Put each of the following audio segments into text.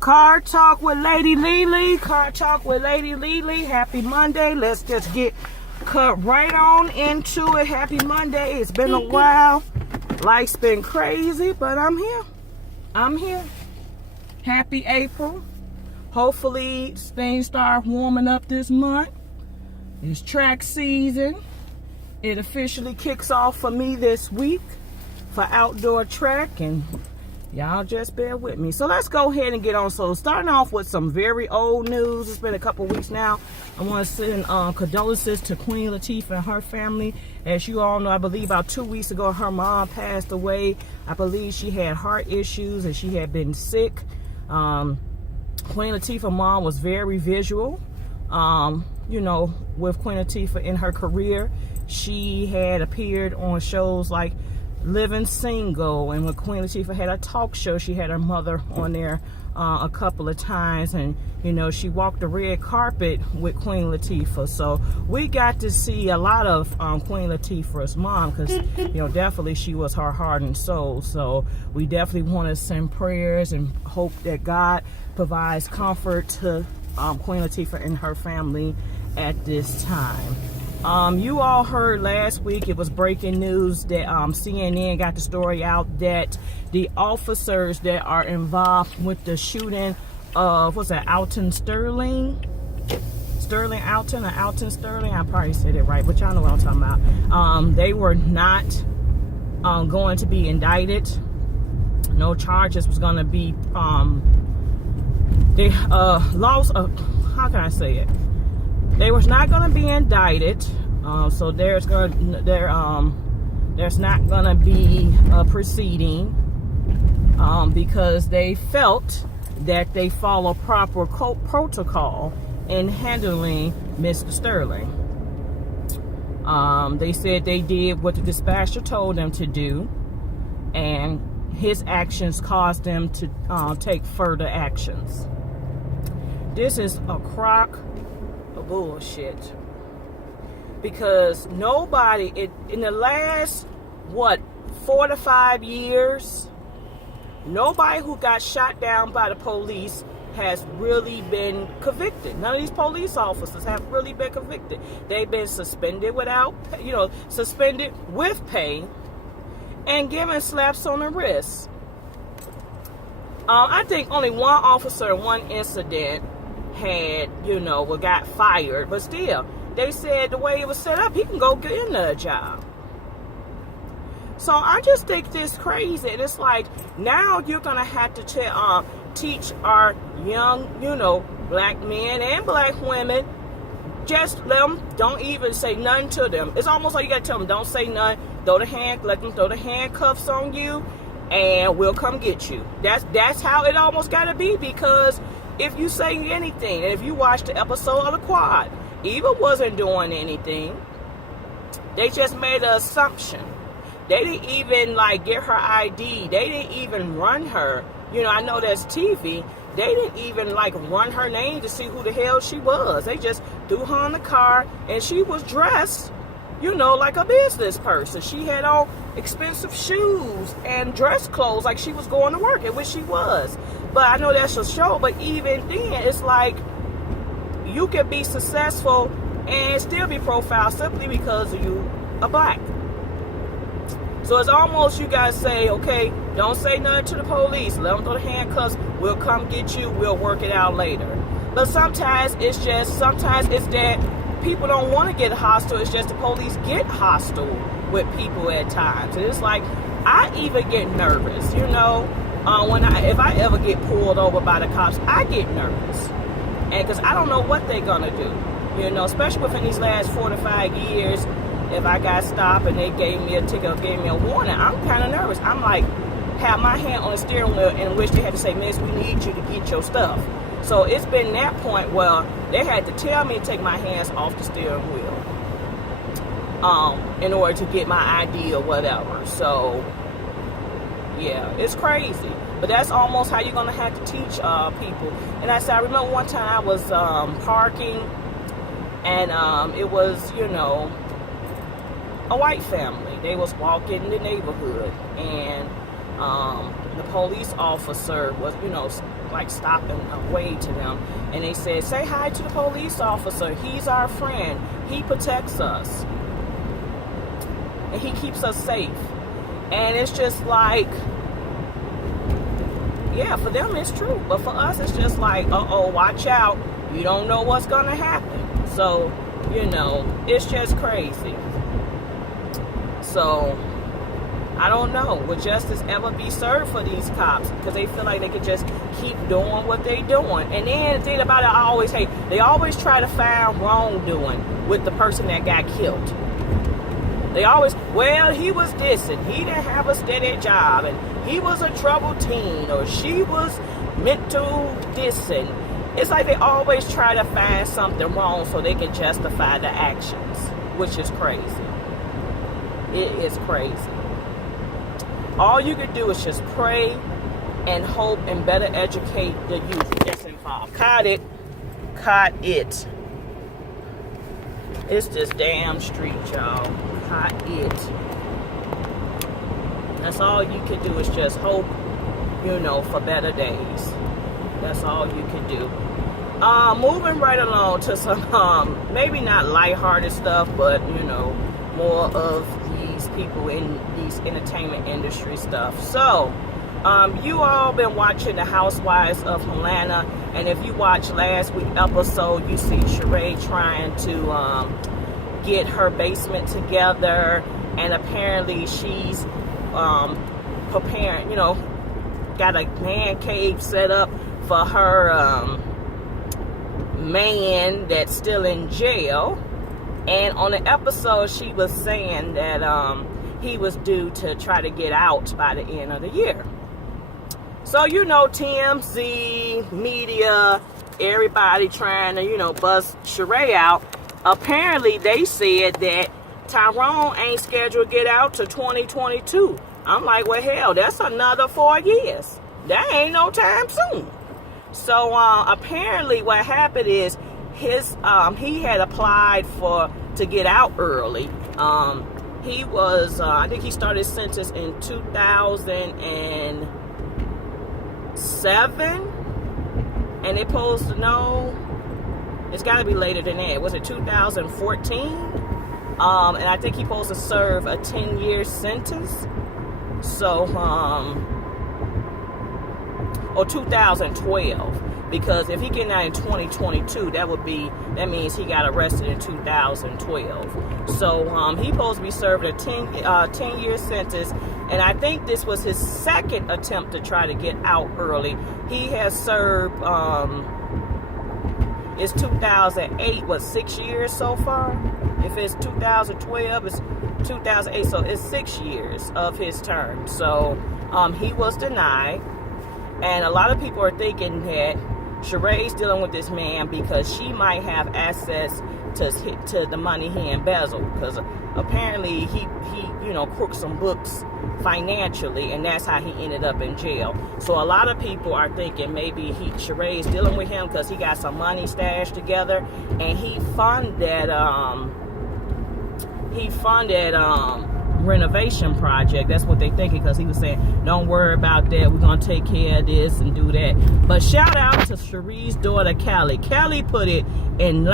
Car Talk with Lady LeLe. Car Talk with Lady LeLe. Happy Monday. Let's just get cut right on into it. Happy Monday. It's been a while. Life's been crazy, but I'm here. I'm here. Happy April. Hopefully things start warming up this month. It's track season. It officially kicks off for me this week for outdoor track, and y'all just bear with me. So let's go ahead and get on. So starting off with some very old news. It's been a couple weeks now. I want to send condolences to Queen Latifah and her family. As you all know, I believe about 2 weeks ago, her mom passed away. I believe she had heart issues and she had been sick. Queen Latifah's mom was very visual. You know, with Queen Latifah in her career, she had appeared on shows like Living Single, and when Queen Latifah had a talk show, she had her mother on there a couple of times, and you know, she walked the red carpet with Queen Latifah. So we got to see a lot of Queen Latifah's mom, because you know, definitely she was her heart and soul. So we definitely want to send prayers and hope that God provides comfort to Queen Latifah and her family at this time. You all heard last week, it was breaking news that CNN got the story out that the officers that are involved with the shooting of, what's that, Alton Sterling? Sterling Alton or Alton Sterling? I probably said it right, but y'all know what I'm talking about. They were not going to be indicted. No charges was going to be, they lost, how can I say it? They was not going to be indicted, so there's not going to be a proceeding because they felt that they follow proper protocol in handling Mr. Sterling. They said they did what the dispatcher told them to do, and his actions caused them to take further actions. This is a crock of bullshit, because nobody in the last 4 to 5 years, nobody who got shot down by the police has really been convicted. None of these police officers have really been convicted. They've been suspended suspended with pay and given slaps on the wrist. I think only one officer in one incident had, got fired, but still, they said the way it was set up, he can go get another job. So I just think this crazy, and it's like, now you're gonna have to teach our young, black men and black women, just let them, don't even say nothing to them. It's almost like you gotta tell them, don't say nothing, let them throw the handcuffs on you, and we'll come get you. That's how it almost gotta be, because if you say anything, and if you watch the episode of The Quad, Eva wasn't doing anything. They just made an assumption. They didn't even get her ID. They didn't even run her. I know that's TV. They didn't even run her name to see who the hell she was. They just threw her in the car, and she was dressed, like a business person. She had on expensive shoes and dress clothes like she was going to work, and which she was. But I know that's a show, but even then, it's like, you can be successful and still be profiled simply because you are black. So it's almost, you guys say, okay, don't say nothing to the police. Let them throw the handcuffs. We'll come get you. We'll work it out later. But sometimes it's that people don't want to get hostile. It's just the police get hostile with people at times. And it's like, I even get nervous, if I ever get pulled over by the cops, I get nervous. And because I don't know what they're going to do, especially within these last 4 to 5 years. If I got stopped and they gave me a ticket or gave me a warning, I'm kind of nervous. I'm like, have my hand on the steering wheel, in which they had to say, miss, we need you to get your stuff. So it's been that point where they had to tell me to take my hands off the steering wheel in order to get my ID or whatever. So, yeah, it's crazy. But that's almost how you're going to have to teach people. And I remember one time I was parking, and it was, a white family. They was walking in the neighborhood, and the police officer was, like stopping a way to them, and they said, say hi to the police officer. He's our friend. He protects us. And he keeps us safe. And it's just like, yeah, for them it's true. But for us, it's just like, uh-oh, watch out. You don't know what's going to happen. So, it's just crazy. So, I don't know. Will justice ever be served for these cops? Because they feel like they could just keep doing what they doing. And then the thing about it, I always hate, they always try to find wrongdoing with the person that got killed. They always, well, he was this, and he didn't have a steady job, and he was a troubled teen, or she was mental this, and it's like they always try to find something wrong so they can justify the actions, which is crazy. It is crazy. All you can do is just pray and hope and better educate the youth that's involved. Caught it. It's this damn street, y'all. Caught it. That's all you can do is just hope, for better days. That's all you can do. Moving right along to some, maybe not lighthearted stuff, but, more of these people in these entertainment industry stuff. So, you all been watching The Housewives of Atlanta, and if you watched last week's episode, you see Sheree trying to get her basement together, and apparently she's preparing, got a man cave set up for her man that's still in jail. And on the episode, she was saying that he was due to try to get out by the end of the year. So, TMZ, media, everybody trying to, bust Sheree out. Apparently, they said that Tyrone ain't scheduled to get out to 2022. I'm like, well, hell, that's another 4 years. That ain't no time soon. So, apparently what happened is he had applied to get out early. He was, I think he started sentence in 2007, and they supposed to know, it's got to be later than that. Was it 2014? And I think he's supposed to serve a 10-year sentence. So, or 2012. Because if he getting out in 2022, that means he got arrested in 2012. So he supposed to be served a 10-year sentence, and I think this was his second attempt to try to get out early. He has served, it's 2008, 6 years so far? If it's 2012, it's 2008, so it's 6 years of his term. So he was denied, and a lot of people are thinking that Sheree's dealing with this man because she might have access to the money he embezzled, because apparently he crooked some books financially, and that's how he ended up in jail. So a lot of people are thinking maybe Sheree's dealing with him because he got some money stashed together, and he funded renovation project. That's what they thinking, because he was saying, don't worry about that, we're gonna take care of this and do that. But shout out to Sheree's daughter Kelly. Kelly put it in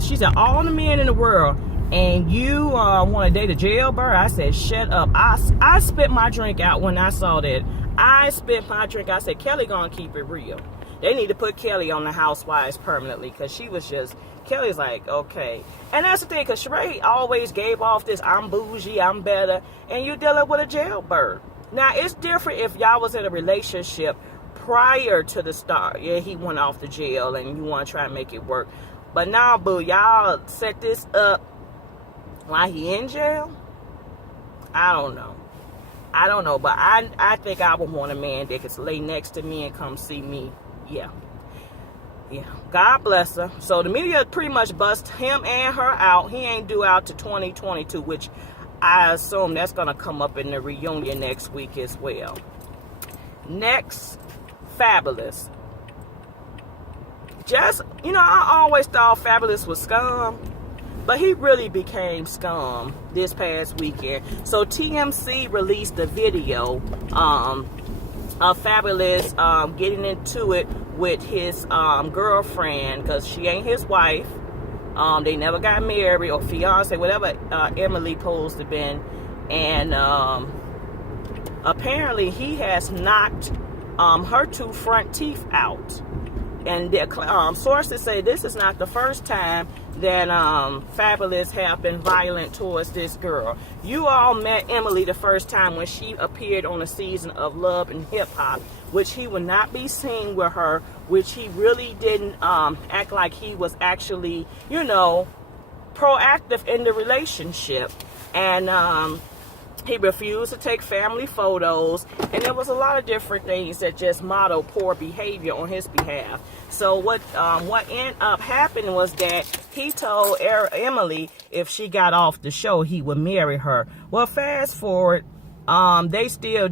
she said, all the men in the world, and you want to date a jailbird? I said, shut up. I spit my drink out when I saw that. I spit my drink. I said, Kelly gonna keep it real. They need to put Kelly on the Housewives permanently, because she was just, Kelly's like, okay. And that's the thing, because Sheree always gave off this, I'm bougie, I'm better, and you're dealing with a jailbird. Now, it's different if y'all was in a relationship prior to the start. Yeah, he went off to jail, and you want to try and make it work. But now, boo, y'all set this up while he in jail? I don't know, but I think I would want a man that could lay next to me and come see me. Yeah. God bless her. So the media pretty much bust him and her out. He ain't due out to 2022, which I assume that's going to come up in the reunion next week as well. Next, Fabulous. Just, I always thought Fabulous was scum, but he really became scum this past weekend. So TMZ released a video Fabulous getting into it with his girlfriend, because she ain't his wife. They never got married, or fiance, whatever Emily supposed to been. And apparently he has knocked her 2 front teeth out. And their sources say this is not the first time that Fabulous have been violent towards this girl. You all met Emily the first time when she appeared on a season of Love and Hip Hop, which he would not be seen with her, which he really didn't act like he was actually, you know, proactive in the relationship. And he refused to take family photos, and there was a lot of different things that just modeled poor behavior on his behalf. So what ended up happening was that he told Emily if she got off the show, he would marry her. Well, fast forward, they still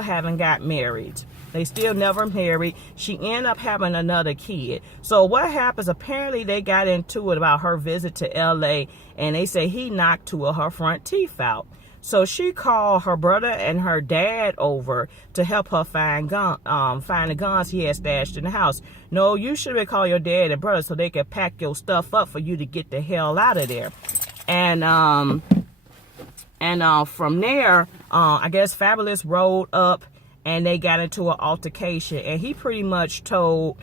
haven't got married. They still never married. She ended up having another kid. So what happens, apparently they got into it about her visit to LA, and they say he knocked 2 of her front teeth out. So she called her brother and her dad over to help her find the guns he had stashed in the house. No, you should have called your dad and brother so they could pack your stuff up for you to get the hell out of there. And from there, I guess Fabulous rolled up and they got into an altercation. And he pretty much told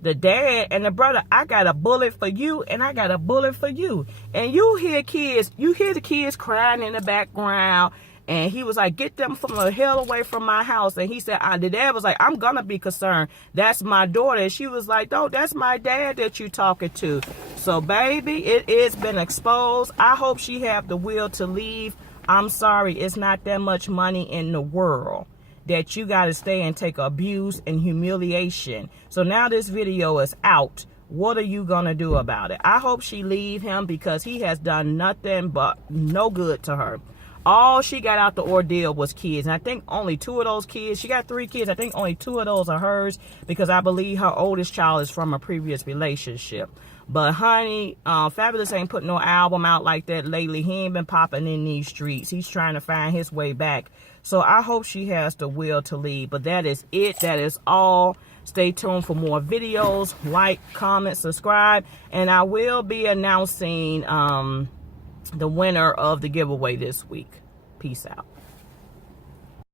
the dad and the brother, I got a bullet for you and I got a bullet for you. And you hear the kids crying in the background. And he was like, get them from the hell away from my house. And he said, the dad was like, I'm gonna be concerned. That's my daughter. And she was like, no, that's my dad that you talking to. So baby, it has been exposed. I hope she have the will to leave. I'm sorry, it's not that much money in the world that you got to stay and take abuse and humiliation. So now this video is out. What are you going to do about it? I hope she leave him, because he has done nothing but no good to her. All she got out the ordeal was kids. And I think only 2 of those kids, she got 3 kids. I think only 2 of those are hers, because I believe her oldest child is from a previous relationship. But honey, Fabulous ain't put no album out like that lately. He ain't been popping in these streets. He's trying to find his way back. So I hope she has the will to leave. But that is it. That is all. Stay tuned for more videos. Like, comment, subscribe. And I will be announcing the winner of the giveaway this week. Peace out.